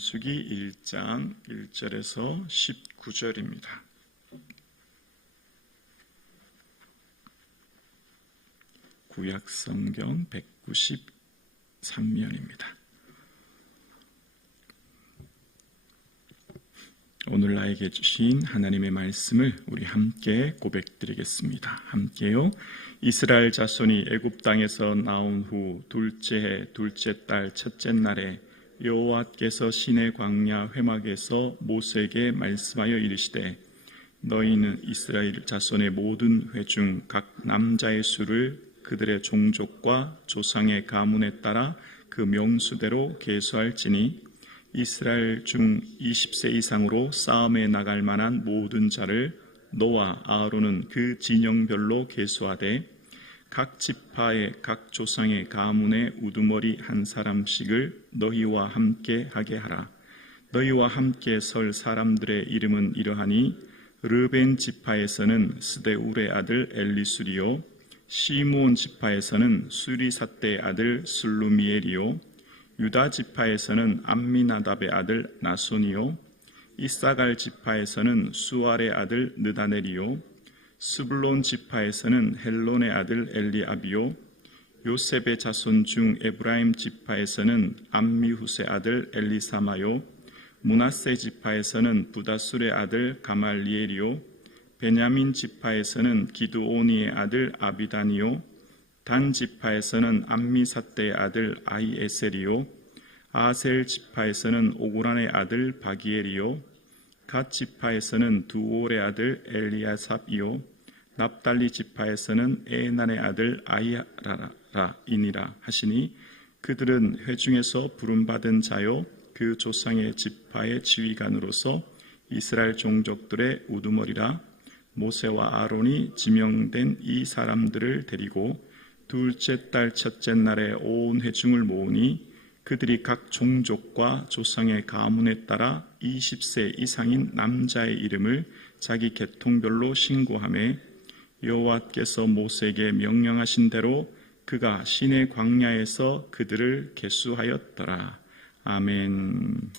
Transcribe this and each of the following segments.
민수기 1장 1절에서 19절입니다. 구약성경 193면입니다. 오늘 나에게 주신 하나님의 말씀을 우리 함께 고백드리겠습니다. 함께요. 이스라엘 자손이 애굽 땅에서 나온 후 둘째 해 둘째 달 첫째 날에 여호와께서 시내 광야 회막에서 모세에게 말씀하여 이르시되 너희는 이스라엘 자손의 모든 회 중 각 남자의 수를 그들의 종족과 조상의 가문에 따라 그 명수대로 계수할지니 이스라엘 중 20세 이상으로 싸움에 나갈 만한 모든 자를 너와 아론은 그 진영별로 계수하되 각 지파의 각 조상의 가문의 우두머리 한 사람씩을 너희와 함께 하게 하라. 너희와 함께 설 사람들의 이름은 이러하니 르벤 지파에서는 스데울의 아들 엘리술이요 시므온 지파에서는 수리삿대의 아들 슬루미엘이요 유다 지파에서는 암미나답의 아들 나손이요 이사갈 지파에서는 수알의 아들 느다넬이요 스불론 지파에서는 헬론의 아들 엘리압이요 요셉의 자손 중 에브라임 지파에서는 암미훗의 아들 엘리사마요 므낫세 지파에서는 부다술의 아들 가말리엘이요 베냐민 지파에서는 기드오니의 아들 아비단이요 단 지파에서는 암미삿대의 아들 아히에셀이요 아셀 지파에서는 오고란의 아들 바기엘이요 갓 지파에서는 두올의 아들 엘리아삽이요 납달리 지파에서는 에난의 아들 아히라라이니라 하시니 그들은 회중에서 부름받은 자요 그 조상의 지파의 지휘관으로서 이스라엘 종족들의 우두머리라. 모세와 아론이 지명된 이 사람들을 데리고 둘째 달 첫째 날에 온 회중을 모으니 그들이 각 종족과 조상의 가문에 따라 20세 이상인 남자의 이름을 자기 계통별로 신고하며 여호와께서 모세에게 명령하신 대로 그가 시내 광야에서 그들을 계수하였더라. 아멘.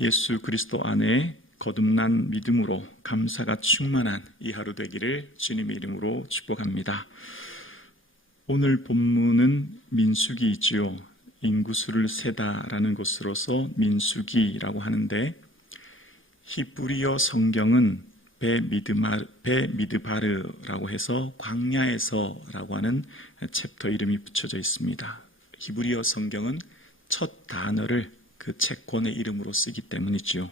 예수 그리스도 안에 거듭난 믿음으로 감사가 충만한 이 하루 되기를 주님의 이름으로 축복합니다. 오늘 본문은 민수기이지요. 인구수를 세다라는 것으로서 민수기라고 하는데 히브리어 성경은 베미드바르라고 해서 광야에서라고 하는 챕터 이름이 붙여져 있습니다. 히브리어 성경은 첫 단어를 그 채권의 이름으로 쓰기 때문이지요.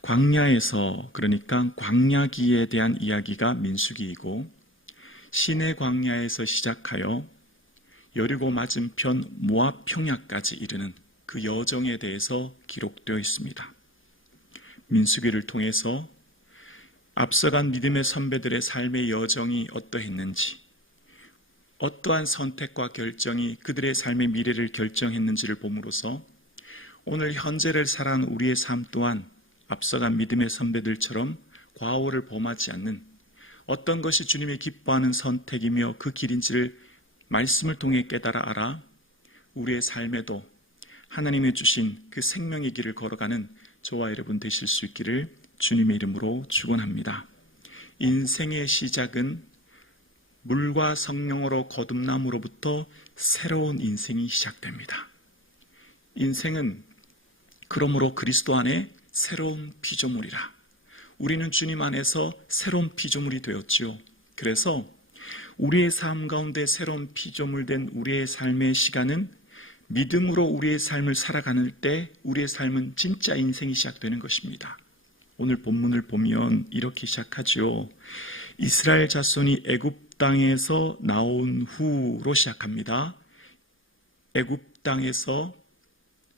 광야에서, 그러니까 광야기에 대한 이야기가 민수기이고 시내 광야에서 시작하여 여리고 맞은편 모압 평야까지 이르는 그 여정에 대해서 기록되어 있습니다. 민수기를 통해서 앞서간 믿음의 선배들의 삶의 여정이 어떠했는지, 어떠한 선택과 결정이 그들의 삶의 미래를 결정했는지를 봄으로써 오늘 현재를 살아가는 우리의 삶 또한 앞서간 믿음의 선배들처럼 과오를 범하지 않는 어떤 것이 주님이 기뻐하는 선택이며 그 길인지를 말씀을 통해 깨달아 알아 우리의 삶에도 하나님이 주신 그 생명의 길을 걸어가는 저와 여러분 되실 수 있기를 주님의 이름으로 축원합니다. 인생의 시작은 물과 성령으로 거듭남으로부터 새로운 인생이 시작됩니다. 인생은 그러므로 그리스도 안에 새로운 피조물이라. 우리는 주님 안에서 새로운 피조물이 되었지요. 그래서 우리의 삶 가운데 새로운 피조물 된 우리의 삶의 시간은 믿음으로 우리의 삶을 살아가는 때 우리의 삶은 진짜 인생이 시작되는 것입니다. 오늘 본문을 보면 이렇게 시작하죠. 이스라엘 자손이 애굽 땅에서 나온 후로 시작합니다. 애굽 땅에서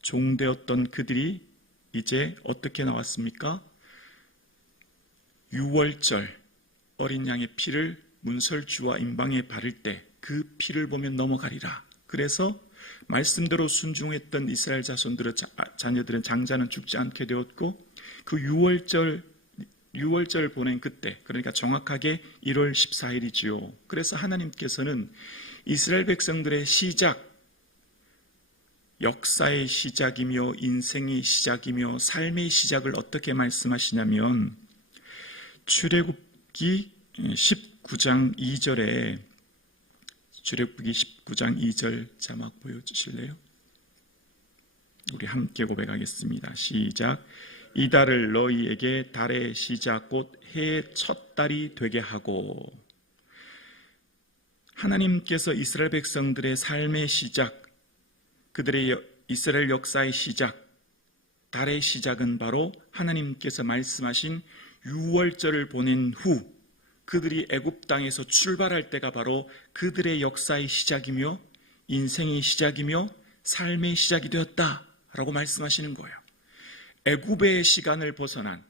종되었던 그들이 이제 어떻게 나왔습니까? 유월절 어린 양의 피를 문설주와 임방에 바를 때 그 피를 보면 넘어가리라. 그래서 말씀대로 순종했던 이스라엘 자손들의 자녀들은 장자는 죽지 않게 되었고 그 유월절 보낸 그때, 그러니까 정확하게 1월 14일이지요. 그래서 하나님께서는 이스라엘 백성들의 시작, 역사의 시작이며 인생의 시작이며 삶의 시작을 어떻게 말씀하시냐면 출애굽기 19장 2절에 출애굽기 19장 2절 자막 보여주실래요? 우리 함께 고백하겠습니다. 시작. 이 달을 너희에게 달의 시작 곧 해의 첫 달이 되게 하고. 하나님께서 이스라엘 백성들의 삶의 시작, 그들의 이스라엘 역사의 시작, 달의 시작은 바로 하나님께서 말씀하신 유월절을 보낸 후 그들이 애굽 땅에서 출발할 때가 바로 그들의 역사의 시작이며 인생의 시작이며 삶의 시작이 되었다라고 말씀하시는 거예요. 애굽의 시간을 벗어난,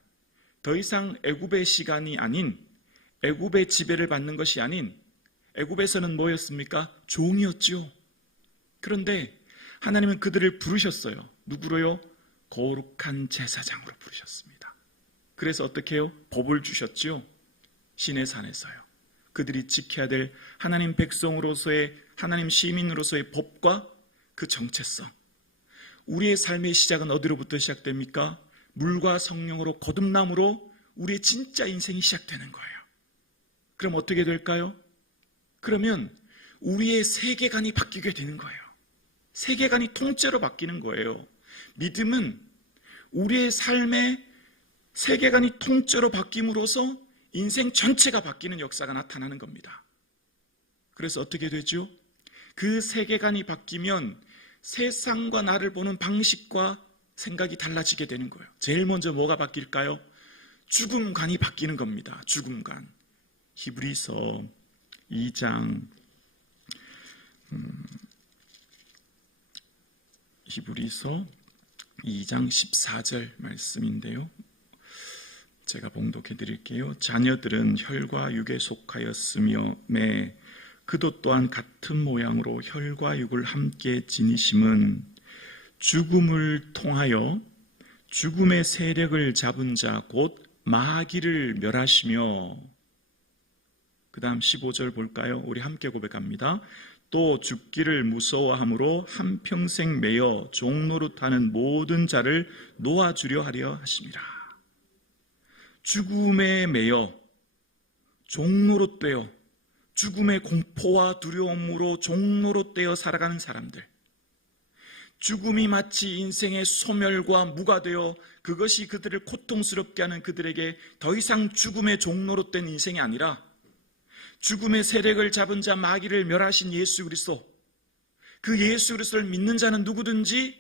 더 이상 애굽의 시간이 아닌, 애굽의 지배를 받는 것이 아닌, 애굽에서는 뭐였습니까? 종이었죠. 그런데 하나님은 그들을 부르셨어요. 누구로요? 거룩한 제사장으로 부르셨습니다. 그래서 어떻게 해요? 법을 주셨죠. 시내산에서요. 그들이 지켜야 될 하나님 백성으로서의, 하나님 시민으로서의 법과 그 정체성. 우리의 삶의 시작은 어디로부터 시작됩니까? 물과 성령으로 거듭남으로 우리의 진짜 인생이 시작되는 거예요. 그럼 어떻게 될까요? 그러면 우리의 세계관이 바뀌게 되는 거예요. 세계관이 통째로 바뀌는 거예요. 믿음은 우리의 삶의 세계관이 통째로 바뀜으로써 인생 전체가 바뀌는 역사가 나타나는 겁니다. 그래서 어떻게 되죠? 그 세계관이 바뀌면 세상과 나를 보는 방식과 생각이 달라지게 되는 거예요. 제일 먼저 뭐가 바뀔까요? 죽음관이 바뀌는 겁니다. 죽음관. 히브리서 2장 14절 말씀인데요. 제가 봉독해 드릴게요. 자녀들은 혈과 육에 속하였으며 그도 또한 같은 모양으로 혈과 육을 함께 지니심은 죽음을 통하여 죽음의 세력을 잡은 자 곧 마귀를 멸하시며. 그 다음 15절 볼까요? 우리 함께 고백합니다. 또 죽기를 무서워함으로 한평생 매여 종노릇하는 모든 자를 놓아주려 하려 하심이라. 죽음에 매여 종노릇되어 죽음의 공포와 두려움으로 종노릇되어 살아가는 사람들, 죽음이 마치 인생의 소멸과 무가 되어 그것이 그들을 고통스럽게 하는 그들에게 더 이상 죽음의 종노릇된 인생이 아니라 죽음의 세력을 잡은 자 마귀를 멸하신 예수 그리스도, 그 예수 그리스도를 믿는 자는 누구든지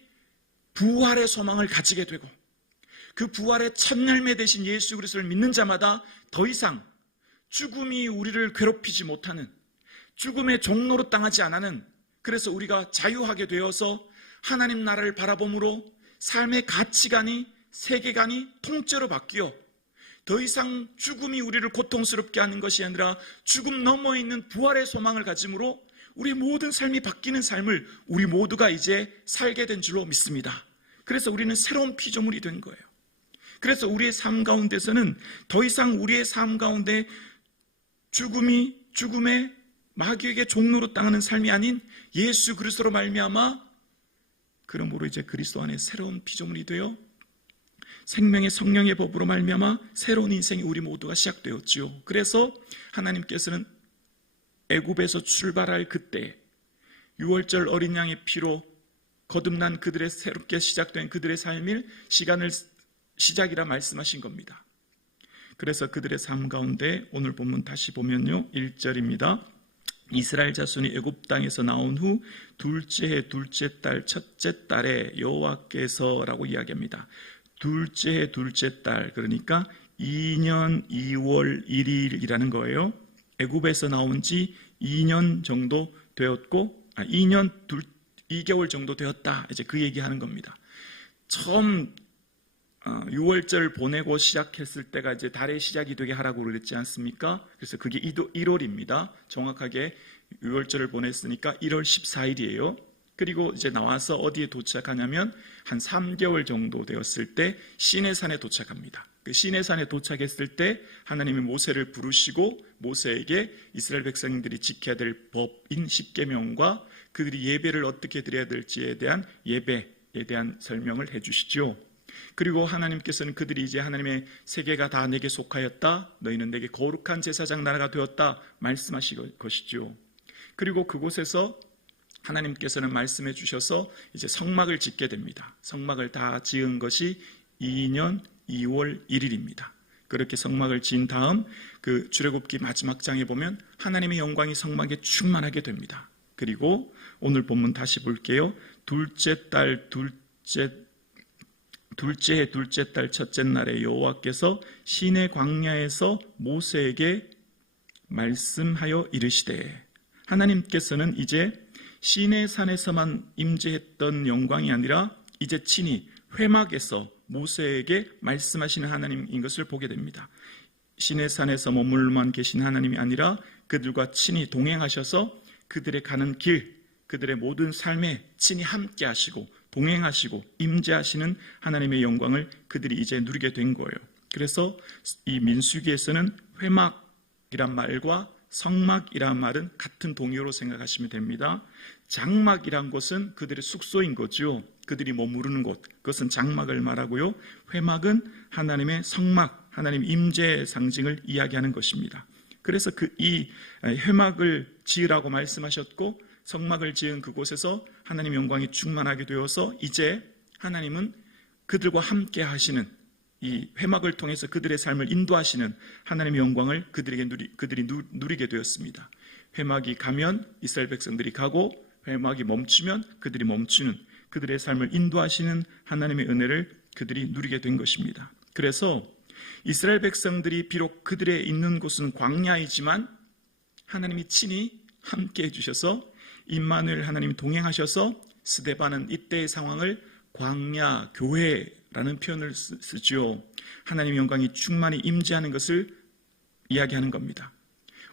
부활의 소망을 가지게 되고 그 부활의 첫 열매 되신 예수 그리스도를 믿는 자마다 더 이상 죽음이 우리를 괴롭히지 못하는, 죽음의 종로로 당하지 않는, 그래서 우리가 자유하게 되어서 하나님 나라를 바라봄으로 삶의 가치관이, 세계관이 통째로 바뀌어 더 이상 죽음이 우리를 고통스럽게 하는 것이 아니라 죽음 너머에 있는 부활의 소망을 가짐으로 우리 모든 삶이 바뀌는 삶을 우리 모두가 이제 살게 된 줄로 믿습니다. 그래서 우리는 새로운 피조물이 된 거예요. 그래서 우리의 삶 가운데서는 더 이상 우리의 삶 가운데 죽음의 마귀에게 종로로 당하는 삶이 아닌 예수 그리스도로 말미암아, 그러므로 이제 그리스도 안에 새로운 피조물이 되어 생명의 성령의 법으로 말미암아 새로운 인생이 우리 모두가 시작되었지요. 그래서 하나님께서는 애굽에서 출발할 그때 유월절 어린 양의 피로 거듭난 그들의 새롭게 시작된 그들의 삶일 시간을 시작이라 말씀하신 겁니다. 그래서 그들의 삶 가운데 오늘 본문 다시 보면요, 1절입니다. 이스라엘 자손이 애굽 땅에서 나온 후 둘째 해 둘째 달 첫째 달에 여호와께서라고 이야기합니다. 둘째 해 둘째 달, 그러니까 2년 2월 1일이라는 거예요. 애굽에서 나온 지 2년 정도 되었고 2개월 정도 되었다, 이제 그 얘기하는 겁니다. 처음 6월절 보내고 시작했을 때가 이제 달의 시작이 되게 하라고 그랬지 않습니까? 그래서 그게 1월입니다. 정확하게 6월절을 보냈으니까 1월 14일이에요. 그리고 이제 나와서 어디에 도착하냐면 한 3개월 정도 되었을 때 시내산에 도착합니다. 그 시내산에 도착했을 때 하나님이 모세를 부르시고 모세에게 이스라엘 백성들이 지켜야 될 법인 십계명과 그들이 예배를 어떻게 드려야 될지에 대한 예배에 대한 설명을 해주시죠. 그리고 하나님께서는 그들이 이제 하나님의 세계가 다 내게 속하였다, 너희는 내게 거룩한 제사장 나라가 되었다 말씀하실 것이죠. 그리고 그곳에서 하나님께서는 말씀해 주셔서 이제 성막을 짓게 됩니다. 성막을 다 지은 것이 2년 2월 1일입니다. 그렇게 성막을 지은 다음 그 출애굽기 마지막 장에 보면 하나님의 영광이 성막에 충만하게 됩니다. 그리고 오늘 본문 다시 볼게요. 둘째 해 둘째 달 첫째 날에 여호와께서 시내 광야에서 모세에게 말씀하여 이르시되, 하나님께서는 이제 시내 산에서만 임재했던 영광이 아니라 이제 친히 회막에서 모세에게 말씀하시는 하나님인 것을 보게 됩니다. 시내 산에서 머물러만 계신 하나님이 아니라 그들과 친히 동행하셔서 그들의 가는 길, 그들의 모든 삶에 친히 함께 하시고 동행하시고 임재하시는 하나님의 영광을 그들이 이제 누리게 된 거예요. 그래서 이 민수기에서는 회막이란 말과 성막이란 말은 같은 동의어로 생각하시면 됩니다. 장막이란 것은 그들의 숙소인 거죠. 그들이 머무르는 곳, 그것은 장막을 말하고요. 회막은 하나님의 성막, 하나님 임재의 상징을 이야기하는 것입니다. 그래서 이 회막을 지으라고 말씀하셨고 성막을 지은 그곳에서 하나님 영광이 충만하게 되어서 이제 하나님은 그들과 함께 하시는, 이 회막을 통해서 그들의 삶을 인도하시는 하나님의 영광을 그들이 누리게 되었습니다. 회막이 가면 이스라엘 백성들이 가고, 회막이 멈추면 그들이 멈추는, 그들의 삶을 인도하시는 하나님의 은혜를 그들이 누리게 된 것입니다. 그래서 이스라엘 백성들이 비록 그들의 있는 곳은 광야이지만 하나님이 친히 함께 해주셔서 임마누엘 하나님이 동행하셔서 스데반은 이때의 상황을 광야 교회라는 표현을 쓰죠. 하나님의 영광이 충만히 임재하는 것을 이야기하는 겁니다.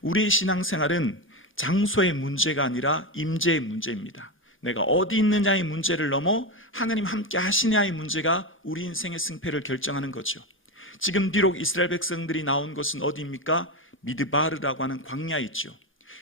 우리의 신앙생활은 장소의 문제가 아니라 임재의 문제입니다. 내가 어디 있느냐의 문제를 넘어 하나님 함께 하시냐의 문제가 우리 인생의 승패를 결정하는 거죠. 지금 비록 이스라엘 백성들이 나온 곳은 어디입니까? 미드바르라고 하는 광야에 있죠.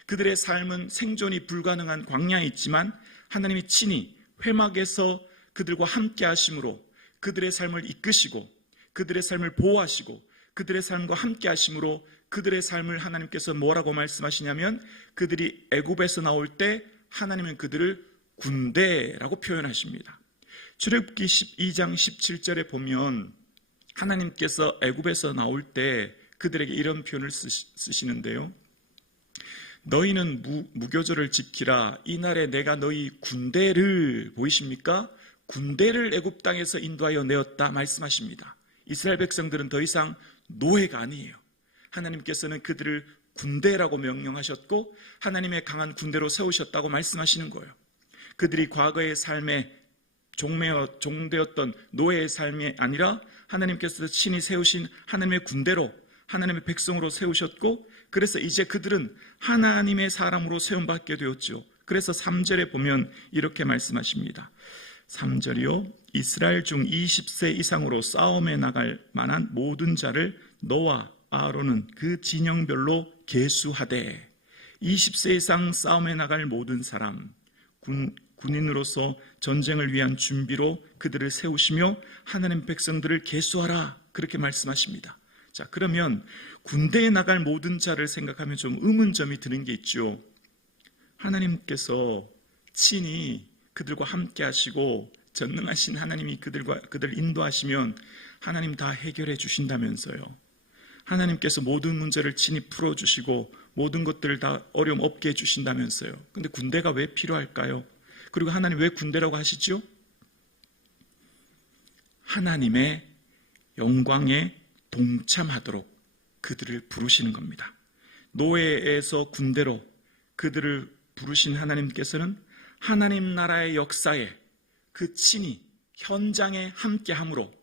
그들의 삶은 생존이 불가능한 광야에 있지만 하나님이 친히 회막에서 그들과 함께 하심으로 그들의 삶을 이끄시고 그들의 삶을 보호하시고 그들의 삶과 함께 하심으로 그들의 삶을 하나님께서 뭐라고 말씀하시냐면, 그들이 애굽에서 나올 때 하나님은 그들을 군대라고 표현하십니다. 출애굽기 12장 17절에 보면 하나님께서 애굽에서 나올 때 그들에게 이런 표현을 쓰시는데요. 너희는 무교절을 지키라. 이날에 내가 너희 군대를, 보이십니까? 군대를 애굽 땅에서 인도하여 내었다 말씀하십니다. 이스라엘 백성들은 더 이상 노예가 아니에요. 하나님께서는 그들을 군대라고 명령하셨고 하나님의 강한 군대로 세우셨다고 말씀하시는 거예요. 그들이 과거의 삶에 종되었던 노예의 삶이 아니라 하나님께서 친히 세우신 하나님의 군대로, 하나님의 백성으로 세우셨고, 그래서 이제 그들은 하나님의 사람으로 세움받게 되었죠. 그래서 3절에 보면 이렇게 말씀하십니다. 3절이요. 이스라엘 중 20세 이상으로 싸움에 나갈 만한 모든 자를 너와 아론은 그 진영별로 계수하되, 20세 이상 싸움에 나갈 모든 사람, 군인으로서 전쟁을 위한 준비로 그들을 세우시며 하나님 백성들을 계수하라, 그렇게 말씀하십니다. 자, 그러면 군대에 나갈 모든 자를 생각하면 좀 의문점이 드는 게 있죠. 하나님께서 친히 그들과 함께 하시고 전능하신 하나님이 그들을 인도하시면 하나님 다 해결해 주신다면서요. 하나님께서 모든 문제를 친히 풀어주시고 모든 것들을 다 어려움 없게 해주신다면서요. 근데 군대가 왜 필요할까요? 그리고 하나님 왜 군대라고 하시죠? 하나님의 영광에 동참하도록 그들을 부르시는 겁니다. 노예에서 군대로 그들을 부르신 하나님께서는 하나님 나라의 역사에 그 친히 현장에 함께함으로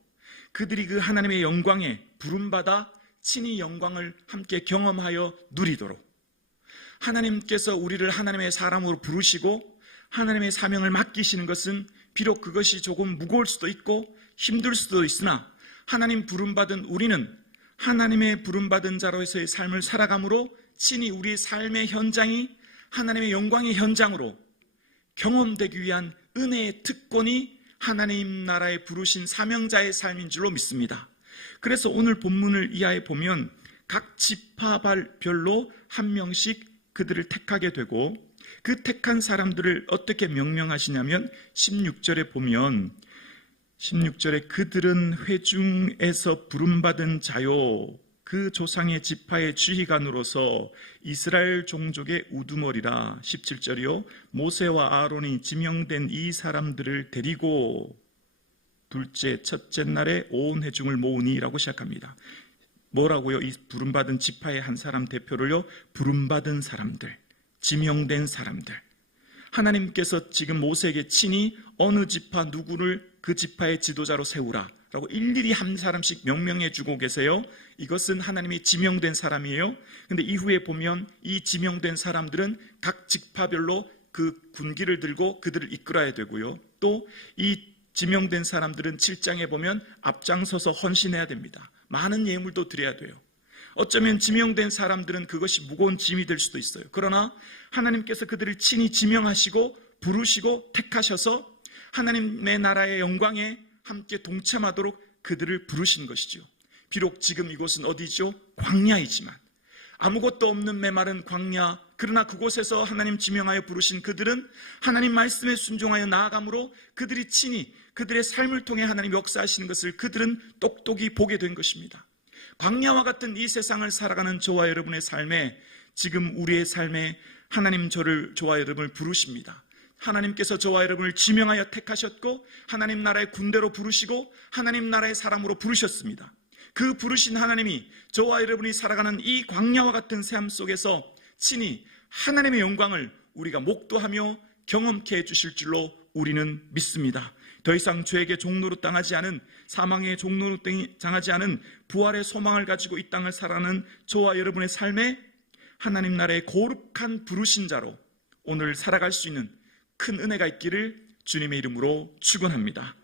그들이 그 하나님의 영광에 부름받아 친히 영광을 함께 경험하여 누리도록, 하나님께서 우리를 하나님의 사람으로 부르시고 하나님의 사명을 맡기시는 것은 비록 그것이 조금 무거울 수도 있고 힘들 수도 있으나 하나님 부름받은 우리는 하나님의 부름받은 자로서의 삶을 살아감으로 친히 우리 삶의 현장이 하나님의 영광의 현장으로 경험되기 위한 은혜의 특권이 하나님 나라에 부르신 사명자의 삶인 줄로 믿습니다. 그래서 오늘 본문을 이하에 보면 각 지파별로 한 명씩 그들을 택하게 되고 그 택한 사람들을 어떻게 명명하시냐면 16절에 보면 16절에 그들은 회중에서 부름받은 자요 그 조상의 지파의 지휘관으로서 이스라엘 종족의 우두머리라. 17절이요 모세와 아론이 지명된 이 사람들을 데리고 첫째 날에 온 회중을 모으니 라고 시작합니다. 뭐라고요? 이 부름받은 지파의 한 사람 대표를요 부름받은 사람들, 지명된 사람들. 하나님께서 지금 모세에게 친히 어느 지파 누구를 그 지파의 지도자로 세우라 라고 일일이 한 사람씩 명명해 주고 계세요. 이것은 하나님이 지명된 사람이에요. 근데 이후에 보면 이 지명된 사람들은 각 지파별로 그 군기를 들고 그들을 이끌어야 되고요. 또 이 지명된 사람들은 7장에 보면 앞장서서 헌신해야 됩니다. 많은 예물도 드려야 돼요. 어쩌면 지명된 사람들은 그것이 무거운 짐이 될 수도 있어요. 그러나 하나님께서 그들을 친히 지명하시고 부르시고 택하셔서 하나님의 나라의 영광에 함께 동참하도록 그들을 부르신 것이죠. 비록 지금 이곳은 어디죠? 광야이지만 아무것도 없는 메마른 광야, 그러나 그곳에서 하나님 지명하여 부르신 그들은 하나님 말씀에 순종하여 나아감으로 그들이 친히 그들의 삶을 통해 하나님 역사하시는 것을 그들은 똑똑히 보게 된 것입니다. 광야와 같은 이 세상을 살아가는 저와 여러분의 삶에 지금 우리의 삶에 하나님 저와 여러분을 부르십니다. 하나님께서 저와 여러분을 지명하여 택하셨고 하나님 나라의 군대로 부르시고 하나님 나라의 사람으로 부르셨습니다. 그 부르신 하나님이 저와 여러분이 살아가는 이 광야와 같은 삶 속에서 친히 하나님의 영광을 우리가 목도하며 경험케 해주실 줄로 우리는 믿습니다. 더 이상 죄에게 종로로 당하지 않은, 사망의 종로로 당하지 않은 부활의 소망을 가지고 이 땅을 살아가는 저와 여러분의 삶에 하나님 나라의 거룩한 부르신 자로 오늘 살아갈 수 있는 큰 은혜가 있기를 주님의 이름으로 축원합니다.